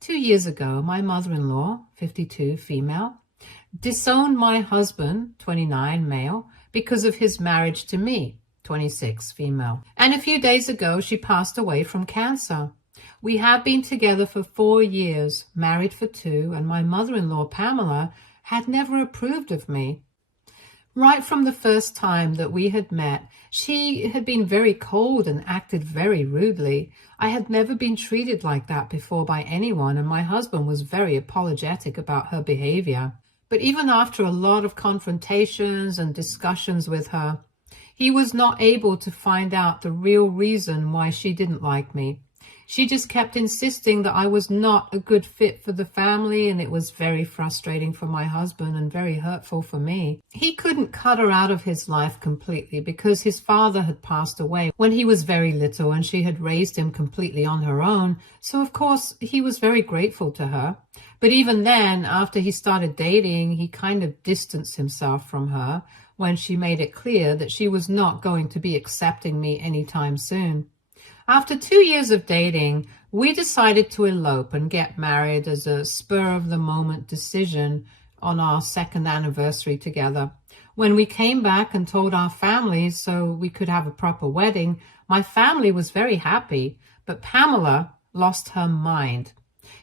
2 years ago, my mother-in-law, 52, female, disowned my husband, 29, male, because of his marriage to me, 26, female. And a few days ago, she passed away from cancer. We have been together for 4 years, married for 2, and my mother-in-law, Pamela, had never approved of me. Right from the first time that we had met, she had been very cold and acted very rudely. I had never been treated like that before by anyone, and my husband was very apologetic about her behavior. But even after a lot of confrontations and discussions with her, he was not able to find out the real reason why she didn't like me. She just kept insisting that I was not a good fit for the family, and it was very frustrating for my husband and very hurtful for me. He couldn't cut her out of his life completely because his father had passed away when he was very little and she had raised him completely on her own. So of course he was very grateful to her. But even then, after he started dating, he kind of distanced himself from her when she made it clear that she was not going to be accepting me anytime soon. After 2 years of dating, we decided to elope and get married as a spur-of-the-moment decision on our 2nd anniversary together. When we came back and told our families so we could have a proper wedding, my family was very happy, but Pamela lost her mind.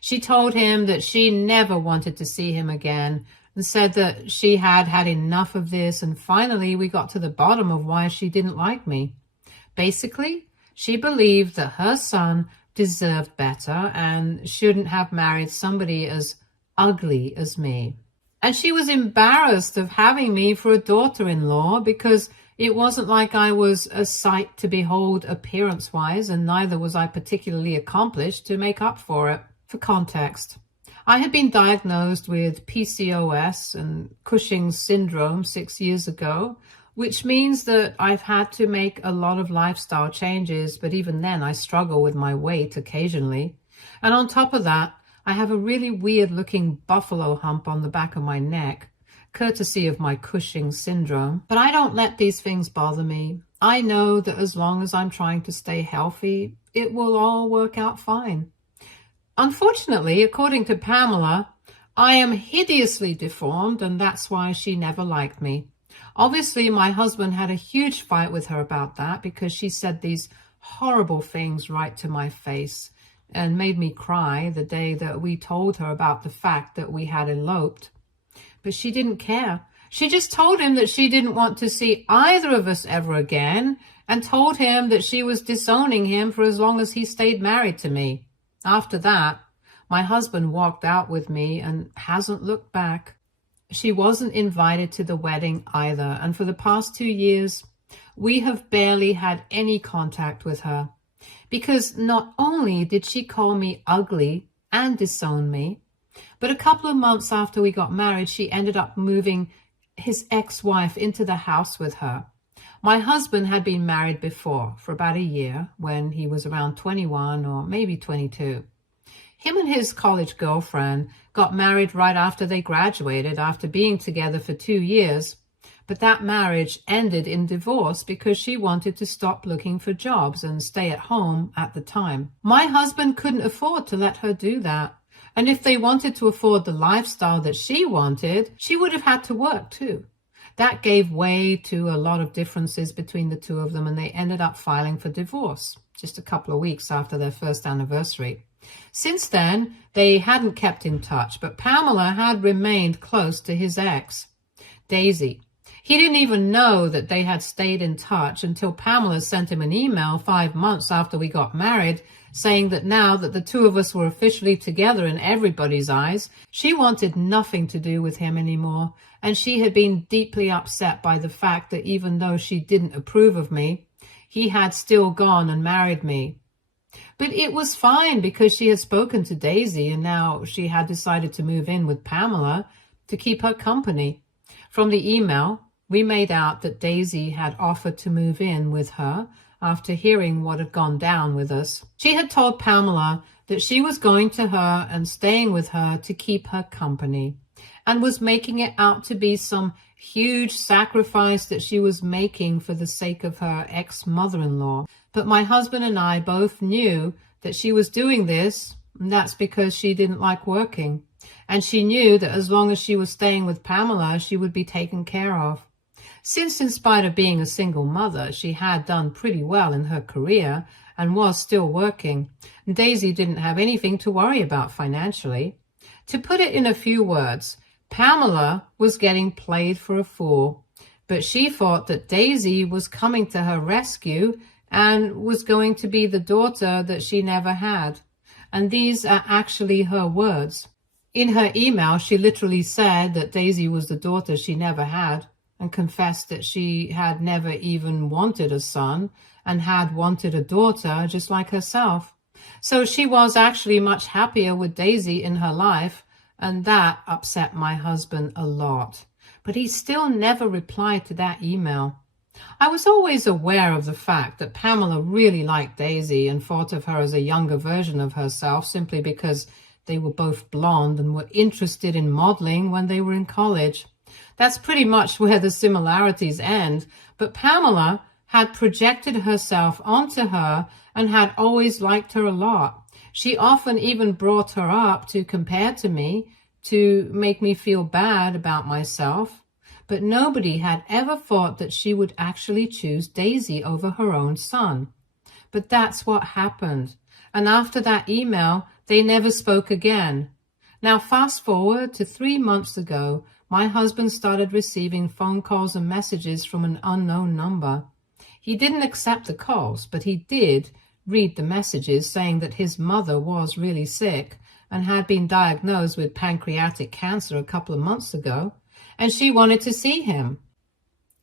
She told him that she never wanted to see him again and said that she had had enough of this, and finally we got to the bottom of why she didn't like me. Basically, she believed that her son deserved better and shouldn't have married somebody as ugly as me. And she was embarrassed of having me for a daughter-in-law because it wasn't like I was a sight to behold appearance-wise, and neither was I particularly accomplished to make up for it. For context, I had been diagnosed with PCOS and Cushing's syndrome 6 years ago, which means that I've had to make a lot of lifestyle changes, but even then I struggle with my weight occasionally. And on top of that, I have a really weird-looking buffalo hump on the back of my neck, courtesy of my Cushing's syndrome. But I don't let these things bother me. I know that as long as I'm trying to stay healthy, it will all work out fine. Unfortunately, according to Pamela, I am hideously deformed, and that's why she never liked me. Obviously, my husband had a huge fight with her about that because she said these horrible things right to my face and made me cry the day that we told her about the fact that we had eloped. But she didn't care. She just told him that she didn't want to see either of us ever again and told him that she was disowning him for as long as he stayed married to me. After that, my husband walked out with me and hasn't looked back. She wasn't invited to the wedding either, and for the past 2 years, we have barely had any contact with her. Because not only did she call me ugly and disown me, but a couple of months after we got married, she ended up moving his ex-wife into the house with her. My husband had been married before for about a year when he was around 21 or maybe 22. Him and his college girlfriend got married right after they graduated, after being together for 2 years. But that marriage ended in divorce because she wanted to stop looking for jobs and stay at home at the time. My husband couldn't afford to let her do that. And if they wanted to afford the lifestyle that she wanted, she would have had to work too. That gave way to a lot of differences between the two of them, and they ended up filing for divorce just a couple of weeks after their 1st anniversary. Since then, they hadn't kept in touch, but Pamela had remained close to his ex, Daisy. He didn't even know that they had stayed in touch until Pamela sent him an email 5 months after we got married, saying that now that the two of us were officially together in everybody's eyes, she wanted nothing to do with him anymore, and she had been deeply upset by the fact that even though she didn't approve of me, he had still gone and married me. But it was fine because she had spoken to Daisy, and now she had decided to move in with Pamela to keep her company. From the email, we made out that Daisy had offered to move in with her after hearing what had gone down with us. She had told Pamela that she was going to her and staying with her to keep her company, and was making it out to be some huge sacrifice that she was making for the sake of her ex-mother-in-law. But my husband and I both knew that she was doing this And that's because she didn't like working. And she knew that as long as she was staying with Pamela, she would be taken care of. Since, in spite of being a single mother, she had done pretty well in her career and was still working, Daisy didn't have anything to worry about financially. To put it in a few words, Pamela was getting played for a fool, but she thought that Daisy was coming to her rescue and was going to be the daughter that she never had. And these are actually her words. In her email, she literally said that Daisy was the daughter she never had, and confessed that she had never even wanted a son and had wanted a daughter just like herself. So she was actually much happier with Daisy in her life, and that upset my husband a lot. But he still never replied to that email. I was always aware of the fact that Pamela really liked Daisy and thought of her as a younger version of herself simply because they were both blonde and were interested in modeling when they were in college. That's pretty much where the similarities end, but Pamela had projected herself onto her and had always liked her a lot. She often even brought her up to compare to me, to make me feel bad about myself, but nobody had ever thought that she would actually choose Daisy over her own son. But that's what happened, and after that email, they never spoke again. Now fast forward to 3 months ago, my husband started receiving phone calls and messages from an unknown number. He didn't accept the calls, but he did read the messages saying that his mother was really sick and had been diagnosed with pancreatic cancer a couple of months ago, and she wanted to see him.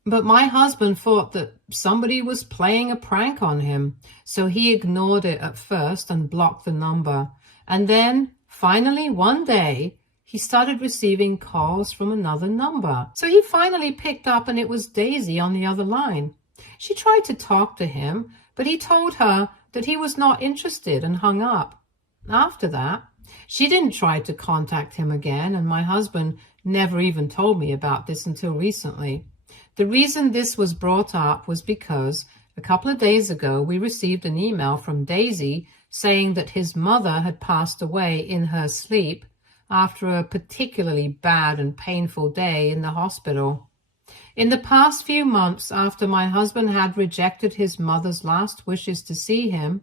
But my husband thought that somebody was playing a prank on him, so he ignored it at first and blocked the number. And then, finally, one day, he started receiving calls from another number. So he finally picked up, and it was Daisy on the other line. She tried to talk to him, but he told her that he was not interested and hung up. After that, she didn't try to contact him again, and my husband never even told me about this until recently. The reason this was brought up was because a couple of days ago we received an email from Daisy saying that his mother had passed away in her sleep after a particularly bad and painful day in the hospital. In the past few months, after my husband had rejected his mother's last wishes to see him,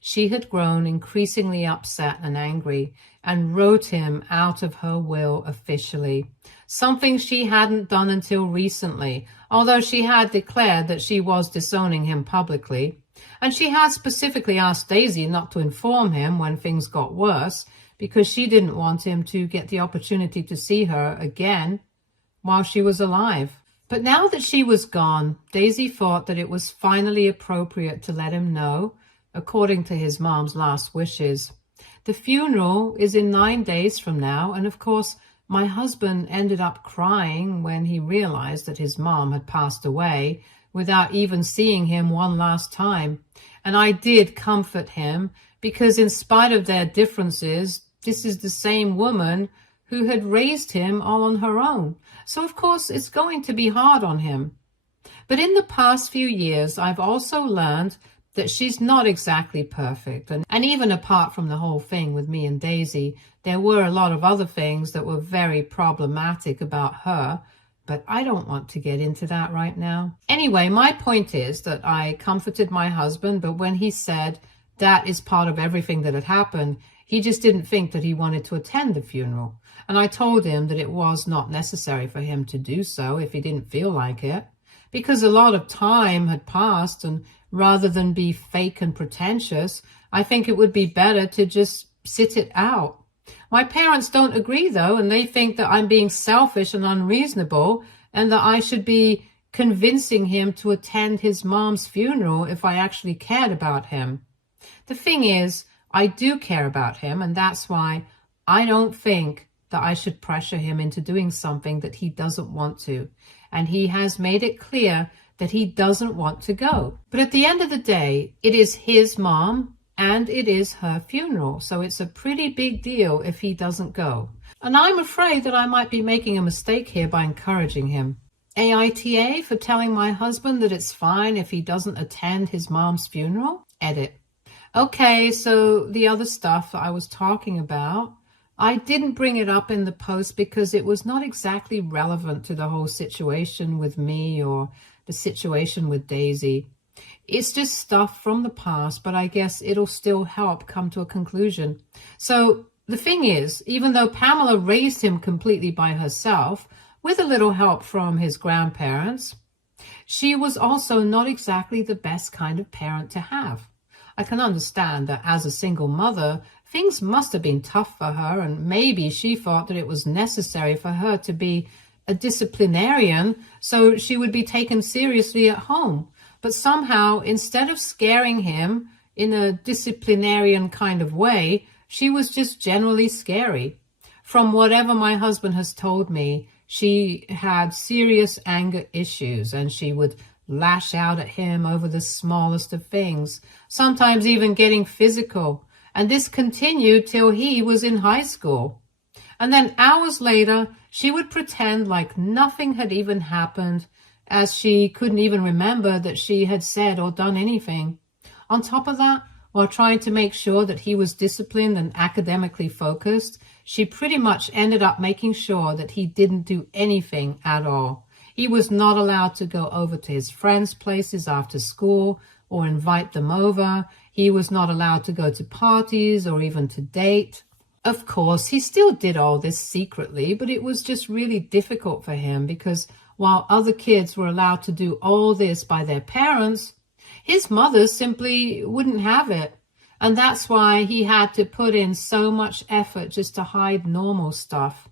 she had grown increasingly upset and angry and wrote him out of her will officially, something she hadn't done until recently, although she had declared that she was disowning him publicly. And she had specifically asked Daisy not to inform him when things got worse, because she didn't want him to get the opportunity to see her again while she was alive. But now that she was gone, Daisy thought that it was finally appropriate to let him know, according to his mom's last wishes. The funeral is in 9 days from now, and of course, my husband ended up crying when he realized that his mom had passed away without even seeing him one last time. And I did comfort him, because in spite of their differences, this is the same woman who had raised him all on her own. So of course it's going to be hard on him. But in the past few years, I've also learned that she's not exactly perfect. And even apart from the whole thing with me and Daisy, there were a lot of other things that were very problematic about her, but I don't want to get into that right now. Anyway, my point is that I comforted my husband, but when he said that is part of everything that had happened, he just didn't think that he wanted to attend the funeral. And I told him that it was not necessary for him to do so if he didn't feel like it, because a lot of time had passed, and rather than be fake and pretentious, I think it would be better to just sit it out. My parents don't agree, though, and they think that I'm being selfish and unreasonable, and that I should be convincing him to attend his mom's funeral if I actually cared about him. The thing is, I do care about him, and that's why I don't think that I should pressure him into doing something that he doesn't want to. And he has made it clear that he doesn't want to go. But at the end of the day, it is his mom and it is her funeral. So it's a pretty big deal if he doesn't go. And I'm afraid that I might be making a mistake here by encouraging him. AITA for telling my husband that it's fine if he doesn't attend his mom's funeral? Edit. Okay, so the other stuff that I was talking about, I didn't bring it up in the post because it was not exactly relevant to the whole situation with me or the situation with Daisy. It's just stuff from the past, but I guess it'll still help come to a conclusion. So the thing is, even though Pamela raised him completely by herself, with a little help from his grandparents, she was also not exactly the best kind of parent to have. I can understand that as a single mother, things must have been tough for her, and maybe she thought that it was necessary for her to be a disciplinarian so she would be taken seriously at home. But somehow, instead of scaring him in a disciplinarian kind of way, she was just generally scary. From whatever my husband has told me, she had serious anger issues, and she would lash out at him over the smallest of things, sometimes even getting physical. And this continued till he was in high school. And then hours later, she would pretend like nothing had even happened, as she couldn't even remember that she had said or done anything. On top of that, while trying to make sure that he was disciplined and academically focused, she pretty much ended up making sure that he didn't do anything at all. He was not allowed to go over to his friends' places after school or invite them over. He was not allowed to go to parties or even to date. Of course, he still did all this secretly, but it was just really difficult for him because while other kids were allowed to do all this by their parents, his mother simply wouldn't have it. And that's why he had to put in so much effort just to hide normal stuff.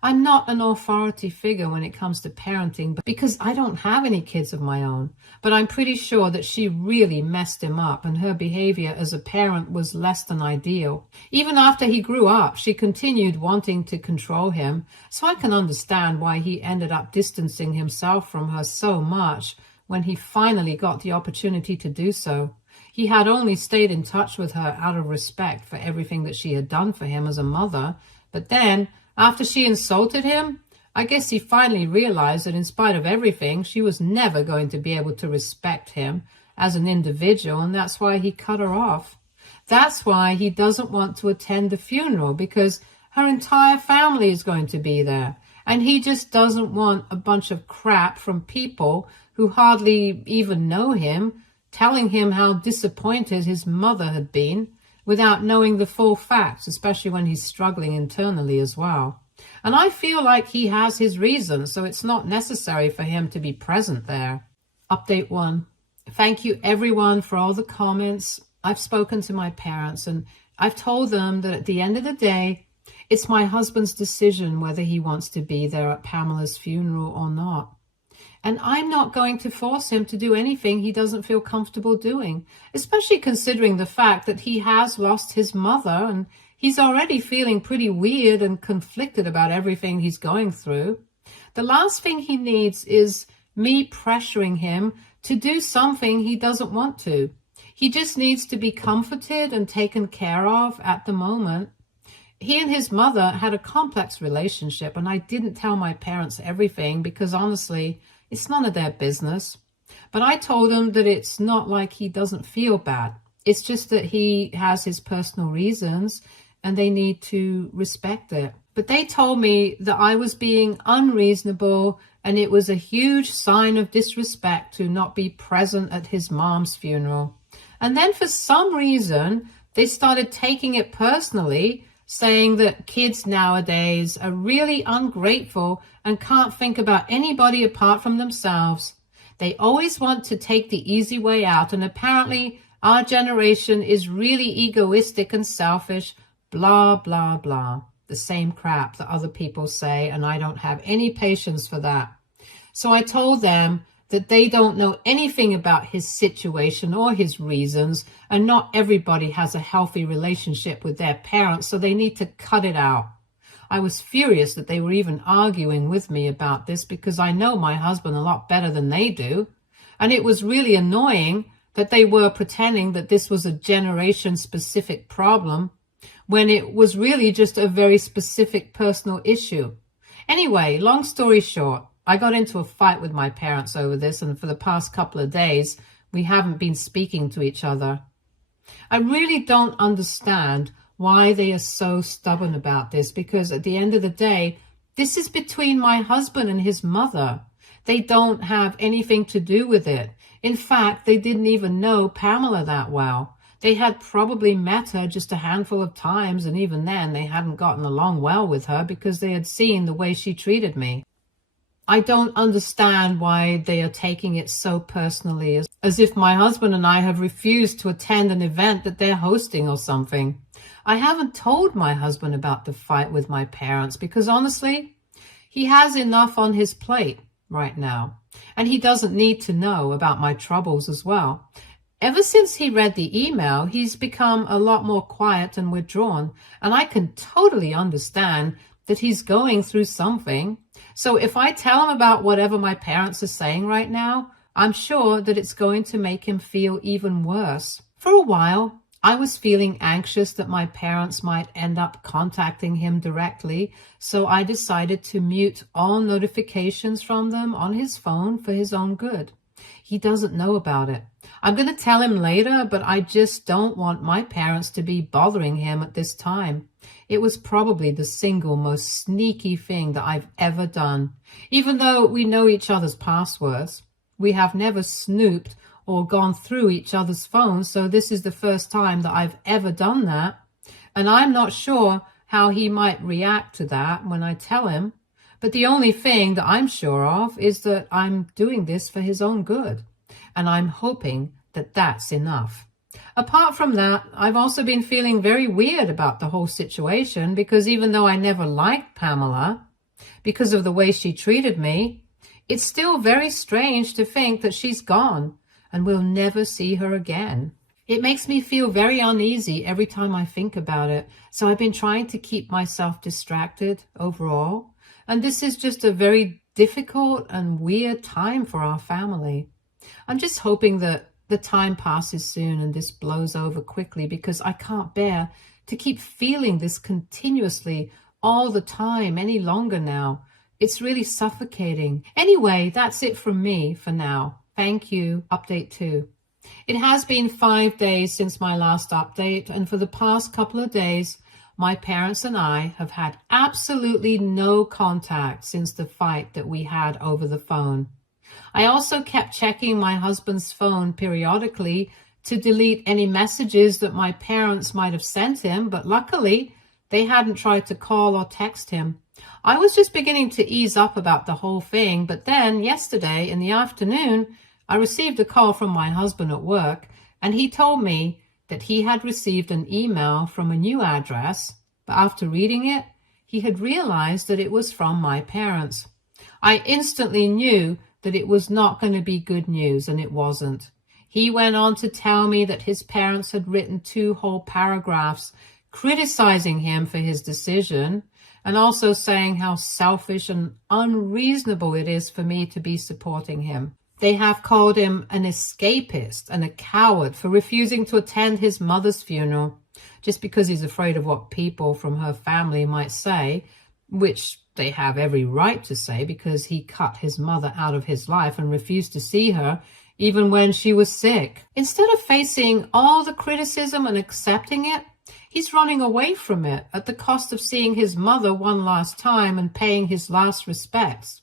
I'm not an authority figure when it comes to parenting because I don't have any kids of my own, but I'm pretty sure that she really messed him up and her behavior as a parent was less than ideal. Even after he grew up, she continued wanting to control him, so I can understand why he ended up distancing himself from her so much when he finally got the opportunity to do so. He had only stayed in touch with her out of respect for everything that she had done for him as a mother, but then, after she insulted him, I guess he finally realized that in spite of everything, she was never going to be able to respect him as an individual, and that's why he cut her off. That's why he doesn't want to attend the funeral, because her entire family is going to be there, and he just doesn't want a bunch of crap from people who hardly even know him telling him how disappointed his mother had been, without knowing the full facts, especially when he's struggling internally as well. And I feel like he has his reasons, so it's not necessary for him to be present there. Update 1. Thank you everyone for all the comments. I've spoken to my parents and I've told them that at the end of the day, it's my husband's decision whether he wants to be there at Pamela's funeral or not. And I'm not going to force him to do anything he doesn't feel comfortable doing, especially considering the fact that he has lost his mother and he's already feeling pretty weird and conflicted about everything he's going through. The last thing he needs is me pressuring him to do something he doesn't want to. He just needs to be comforted and taken care of at the moment. He and his mother had a complex relationship, and I didn't tell my parents everything because honestly, it's none of their business. But I told him that it's not like he doesn't feel bad. It's just that he has his personal reasons and they need to respect it. But they told me that I was being unreasonable and it was a huge sign of disrespect to not be present at his mom's funeral. And then for some reason, they started taking it personally, saying that kids nowadays are really ungrateful and can't think about anybody apart from themselves. They always want to take the easy way out, and apparently our generation is really egoistic and selfish, blah, blah, blah. The same crap that other people say, and I don't have any patience for that. So I told them that they don't know anything about his situation or his reasons, and not everybody has a healthy relationship with their parents, so they need to cut it out. I was furious that they were even arguing with me about this because I know my husband a lot better than they do, and it was really annoying that they were pretending that this was a generation-specific problem when it was really just a very specific personal issue. Anyway, long story short, I got into a fight with my parents over this, and for the past couple of days, we haven't been speaking to each other. I really don't understand why they are so stubborn about this, because at the end of the day, this is between my husband and his mother. They don't have anything to do with it. In fact, they didn't even know Pamela that well. They had probably met her just a handful of times, and even then they hadn't gotten along well with her because they had seen the way she treated me. I don't understand why they are taking it so personally, as if my husband and I have refused to attend an event that they're hosting or something. I haven't told my husband about the fight with my parents because honestly, he has enough on his plate right now, and he doesn't need to know about my troubles as well. Ever since he read the email, he's become a lot more quiet and withdrawn, and I can totally understand that he's going through something. So if I tell him about whatever my parents are saying right now, I'm sure that it's going to make him feel even worse. For a while, I was feeling anxious that my parents might end up contacting him directly, so I decided to mute all notifications from them on his phone for his own good. He doesn't know about it. I'm going to tell him later, but I just don't want my parents to be bothering him at this time. It was probably the single most sneaky thing that I've ever done. Even though we know each other's passwords, we have never snooped or gone through each other's phones, so this is the first time that I've ever done that. And I'm not sure how he might react to that when I tell him. But the only thing that I'm sure of is that I'm doing this for his own good. And I'm hoping that that's enough. Apart from that, I've also been feeling very weird about the whole situation, because even though I never liked Pamela because of the way she treated me, it's still very strange to think that she's gone and we'll never see her again. It makes me feel very uneasy every time I think about it. So I've been trying to keep myself distracted overall. And this is just a very difficult and weird time for our family. I'm just hoping that the time passes soon and this blows over quickly, because I can't bear to keep feeling this continuously all the time any longer now. It's really suffocating. Anyway, that's it from me for now. Thank you. Update 2. It has been 5 days since my last update, and for the past couple of days, my parents and I have had absolutely no contact since the fight that we had over the phone. I also kept checking my husband's phone periodically to delete any messages that my parents might have sent him, but luckily they hadn't tried to call or text him. I was just beginning to ease up about the whole thing, but then yesterday in the afternoon, I received a call from my husband at work, and he told me that he had received an email from a new address, but after reading it, he had realized that it was from my parents. I instantly knew that it was not going to be good news, and it wasn't. He went on to tell me that his parents had written 2 whole paragraphs criticizing him for his decision, and also saying how selfish and unreasonable it is for me to be supporting him. They have called him an escapist and a coward for refusing to attend his mother's funeral just because he's afraid of what people from her family might say, which they have every right to say because he cut his mother out of his life and refused to see her even when she was sick. Instead of facing all the criticism and accepting it, he's running away from it at the cost of seeing his mother one last time and paying his last respects.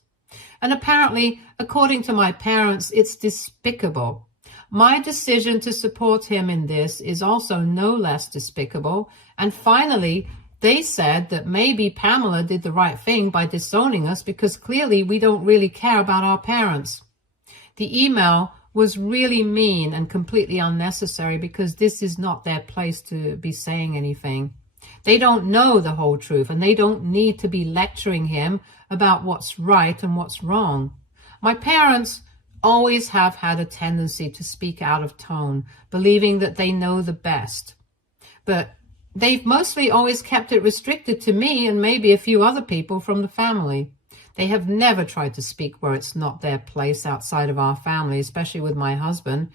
And apparently, according to my parents, it's despicable. My decision to support him in this is also no less despicable. And finally, they said that maybe Pamela did the right thing by disowning us because clearly we don't really care about our parents. The email was really mean and completely unnecessary because this is not their place to be saying anything. They don't know the whole truth, and they don't need to be lecturing him about what's right and what's wrong. My parents always have had a tendency to speak out of tone, believing that they know the best. But they've mostly always kept it restricted to me and maybe a few other people from the family. They have never tried to speak where it's not their place outside of our family, especially with my husband.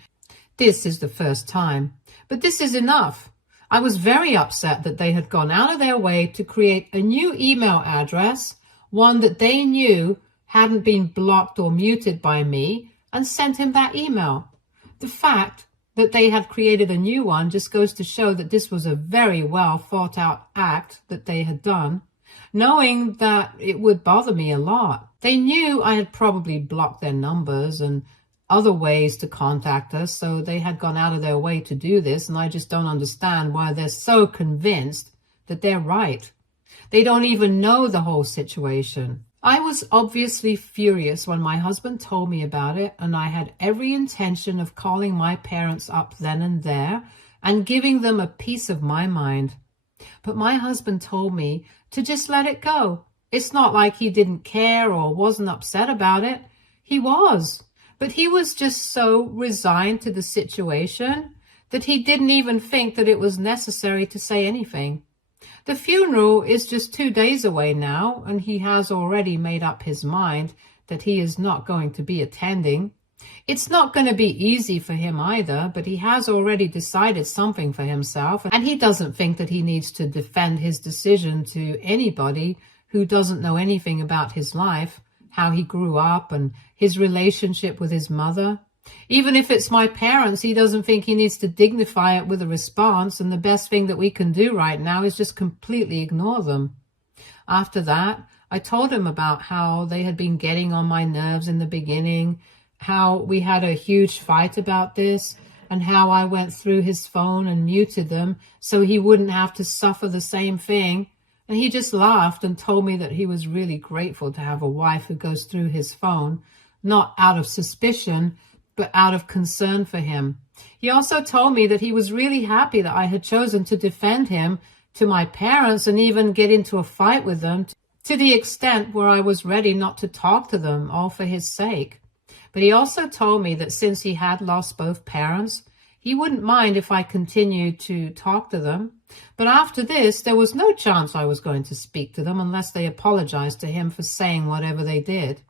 This is the first time. But this is enough. I was very upset that they had gone out of their way to create a new email address, one that they knew hadn't been blocked or muted by me, and sent him that email. The fact that they had created a new one just goes to show that this was a very well thought out act that they had done, knowing that it would bother me a lot. They knew I had probably blocked their numbers and other ways to contact us, so they had gone out of their way to do this, and I just don't understand why they're so convinced that they're right. They don't even know the whole situation. I was obviously furious when my husband told me about it, and I had every intention of calling my parents up then and there and giving them a piece of my mind. But my husband told me to just let it go. It's not like he didn't care or wasn't upset about it. He was. But he was just so resigned to the situation that he didn't even think that it was necessary to say anything. The funeral is just 2 days away now, and he has already made up his mind that he is not going to be attending. It's not going to be easy for him either, but he has already decided something for himself, and he doesn't think that he needs to defend his decision to anybody who doesn't know anything about his life, how he grew up and his relationship with his mother. Even if it's my parents, he doesn't think he needs to dignify it with a response, and the best thing that we can do right now is just completely ignore them. After that, I told him about how they had been getting on my nerves in the beginning, how we had a huge fight about this, and how I went through his phone and muted them so he wouldn't have to suffer the same thing. And he just laughed and told me that he was really grateful to have a wife who goes through his phone, not out of suspicion, but out of concern for him. He also told me that he was really happy that I had chosen to defend him to my parents and even get into a fight with them to the extent where I was ready not to talk to them, all for his sake. But he also told me that since he had lost both parents, he wouldn't mind if I continued to talk to them. But after this, there was no chance I was going to speak to them unless they apologized to him for saying whatever they did.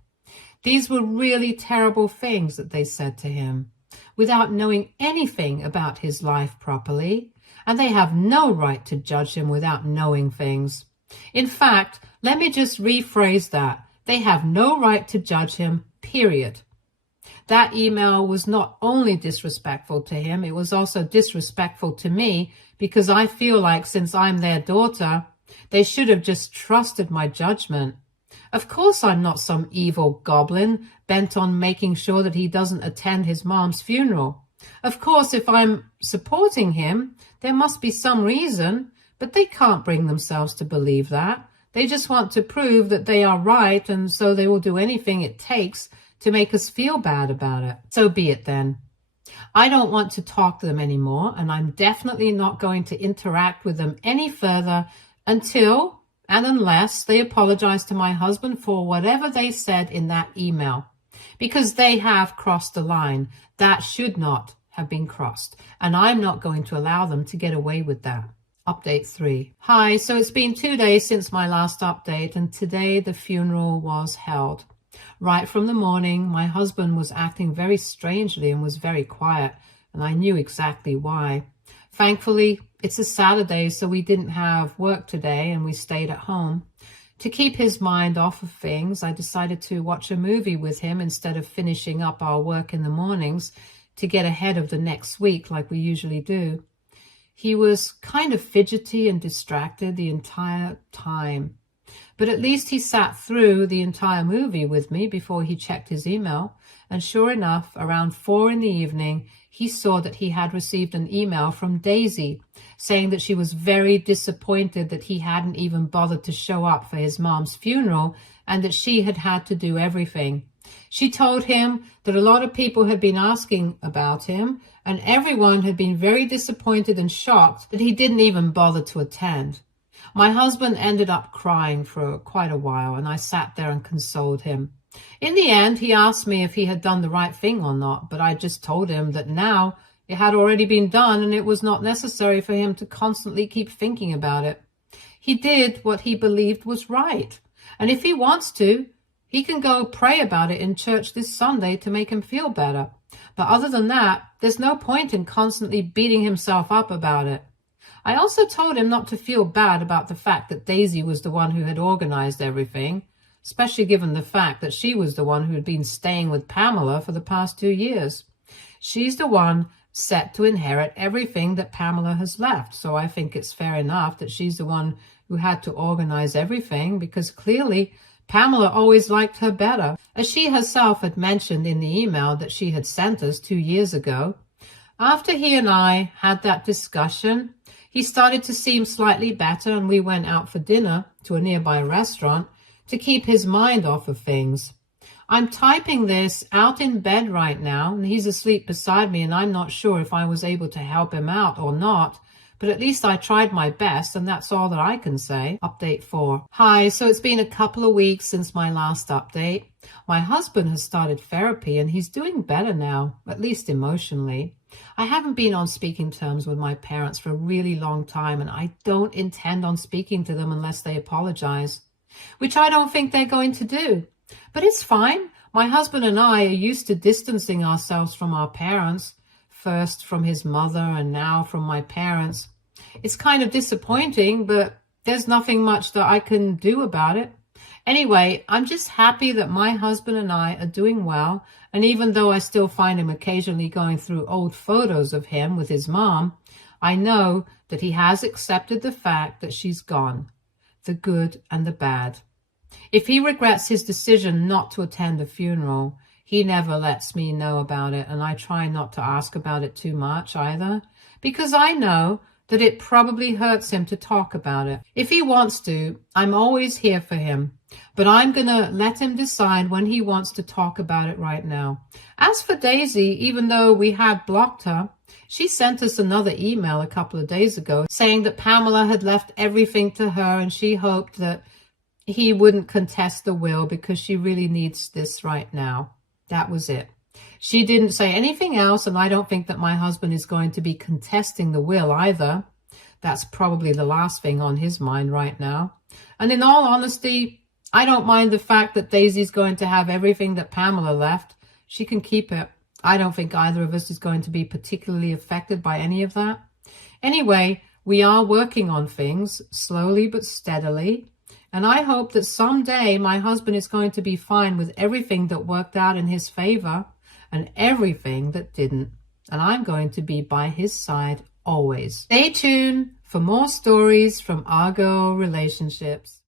These were really terrible things that they said to him, without knowing anything about his life properly, and they have no right to judge him without knowing things. In fact, let me just rephrase that. They have no right to judge him, period. That email was not only disrespectful to him, it was also disrespectful to me, because I feel like since I'm their daughter, they should have just trusted my judgment. Of course I'm not some evil goblin bent on making sure that he doesn't attend his mom's funeral. Of course, if I'm supporting him, there must be some reason, but they can't bring themselves to believe that. They just want to prove that they are right, and so they will do anything it takes to make us feel bad about it. So be it then. I don't want to talk to them anymore, and I'm definitely not going to interact with them any further until and unless they apologize to my husband for whatever they said in that email, because they have crossed the line. That should not have been crossed, and I'm not going to allow them to get away with that. Update 3. Hi, so it's been 2 days since my last update, and today the funeral was held. Right from the morning, my husband was acting very strangely and was very quiet, and I knew exactly why. Thankfully, it's a Saturday, so we didn't have work today and we stayed at home. To keep his mind off of things, I decided to watch a movie with him instead of finishing up our work in the mornings to get ahead of the next week like we usually do. He was kind of fidgety and distracted the entire time. But at least he sat through the entire movie with me before he checked his email. And sure enough, around 4 p.m, he saw that he had received an email from Daisy saying that she was very disappointed that he hadn't even bothered to show up for his mom's funeral and that she had had to do everything. She told him that a lot of people had been asking about him and everyone had been very disappointed and shocked that he didn't even bother to attend. My husband ended up crying for quite a while, and I sat there and consoled him. In the end, he asked me if he had done the right thing or not, but I just told him that now it had already been done and it was not necessary for him to constantly keep thinking about it. He did what he believed was right, and if he wants to, he can go pray about it in church this Sunday to make him feel better. But other than that, there's no point in constantly beating himself up about it. I also told him not to feel bad about the fact that Daisy was the one who had organized everything, especially given the fact that she was the one who had been staying with Pamela for the past 2 years. She's the one set to inherit everything that Pamela has left. So I think it's fair enough that she's the one who had to organize everything, because clearly Pamela always liked her better, as she herself had mentioned in the email that she had sent us 2 years ago. After he and I had that discussion, he started to seem slightly better, and we went out for dinner to a nearby restaurant to keep his mind off of things. I'm typing this out in bed right now, and he's asleep beside me, and I'm not sure if I was able to help him out or not, but at least I tried my best, and that's all that I can say. Update 4. Hi, so it's been a couple of weeks since my last update. My husband has started therapy, and he's doing better now, at least emotionally. I haven't been on speaking terms with my parents for a really long time, and I don't intend on speaking to them unless they apologize, which I don't think they're going to do. But it's fine. My husband and I are used to distancing ourselves from our parents, first from his mother and now from my parents. It's kind of disappointing, but there's nothing much that I can do about it. Anyway, I'm just happy that my husband and I are doing well, and even though I still find him occasionally going through old photos of him with his mom, I know that he has accepted the fact that she's gone, the good and the bad. If he regrets his decision not to attend the funeral, he never lets me know about it, and I try not to ask about it too much either, because I know that it probably hurts him to talk about it. If he wants to, I'm always here for him, but I'm going to let him decide when he wants to talk about it right now. As for Daisy, even though we had blocked her, she sent us another email a couple of days ago saying that Pamela had left everything to her, and she hoped that he wouldn't contest the will because she really needs this right now. That was it. She didn't say anything else, and I don't think that my husband is going to be contesting the will either. That's probably the last thing on his mind right now. And in all honesty, I don't mind the fact that Daisy's going to have everything that Pamela left. She can keep it. I don't think either of us is going to be particularly affected by any of that. Anyway, we are working on things, slowly but steadily. And I hope that someday my husband is going to be fine with everything that worked out in his favor and everything that didn't. And I'm going to be by his side always. Stay tuned for more stories from our girl relationships.